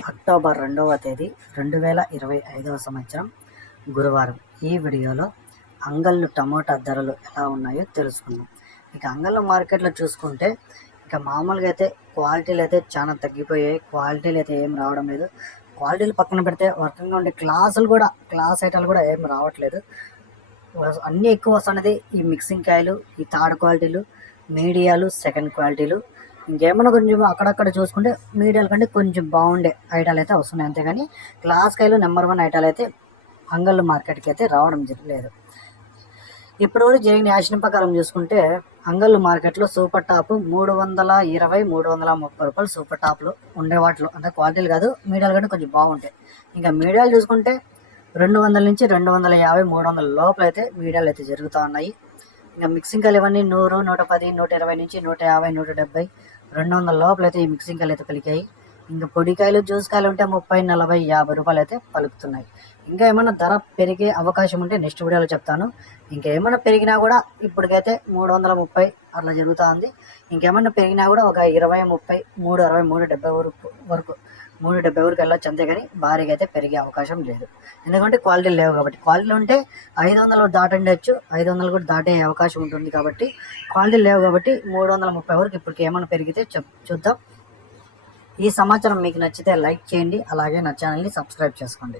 October 2వ తేదీ 2025 సంవత్సరం గురువారం. ఈ వీడియోలో అంగళ్ళు టమోటా ధరలు ఎలా ఉన్నాయో తెలుసుకుందాం. ఇక అంగళ్ళ మార్కెట్లో చూసుకుంటే ఇక మామూలుగా అయితే క్వాలిటీలు అయితే చాలా తగ్గిపోయాయి. క్వాలిటీలు అయితే ఏం రావడం లేదు. క్వాలిటీలు పక్కన పెడితే వర్కింగ్గా ఉండే క్లాస్ ఐటాలు కూడా ఏం రావట్లేదు. అన్నీ ఎక్కువ వస్తున్నది ఈ మిక్సింగ్ కాయలు, ఈ థర్డ్ క్వాలిటీలు, మీడియాలు, సెకండ్ క్వాలిటీలు. ఇంకేమన్నా కొంచెం అక్కడక్కడ చూసుకుంటే మీడియాల కంటే కొంచెం బాగుండే ఐటాలు అయితే వస్తున్నాయి. అంతేగాని క్లాస్ కాయలు నెంబర్ 1 ఐటాలు అయితే అంగళ్ళు మార్కెట్కి అయితే రావడం లేదు. ఇప్పుడు జరిగిన యాక్షన్ ప్రకారం చూసుకుంటే అంగళ్ళు మార్కెట్లో సూపర్ టాప్ 320, 330 రూపాయలు సూపర్ టాప్లు ఉండే వాటిలో, అంటే క్వాలిటీలు కాదు, మీడియాలు కంటే కొంచెం బాగుంటాయి. ఇంకా మీడియాలు చూసుకుంటే 200 నుంచి 250, 300 లోపల అయితే మీడియాలు అయితే జరుగుతూ ఉన్నాయి. ఇంకా మిక్సింగ్ కాయలు ఇవన్నీ 100, 110, 120 నుంచి 150, 170, 200 లోపల అయితే ఈ మిక్సింగ్ కాయలు అయితే పలికాయి. ఇంకా పొడికాయలు, జ్యూస్ కాయలు ఉంటే 30, 40, 50 రూపాయలు అయితే పలుకుతున్నాయి. ఇంకా ఏమైనా ధర పెరిగే అవకాశం ఉంటే నెక్స్ట్ వీడియోలో చెప్తాను. ఇంకా ఏమైనా పెరిగినా కూడా ఇప్పటికైతే 330 అట్లా జరుగుతూ ఉంది. ఇంకేమైనా పెరిగినా కూడా ఒక 20, 30, 360, 370 వరకు 370 వరకు వెళ్ళొచ్చు. అంతేగాని భారీగా అయితే పెరిగే అవకాశం లేదు. ఎందుకంటే క్వాలిటీలు లేవు కాబట్టి. క్వాలిటీలు ఉంటే 500 దాటండొచ్చు, 500 కూడా దాటే అవకాశం ఉంటుంది. కాబట్టి క్వాలిటీలు లేవు కాబట్టి 330 వరకు ఇప్పటికి ఏమైనా పెరిగితే చూద్దాం. ఈ సమాచారం మీకు నచ్చితే లైక్ చేయండి, అలాగే నా ఛానల్ని సబ్స్క్రైబ్ చేసుకోండి.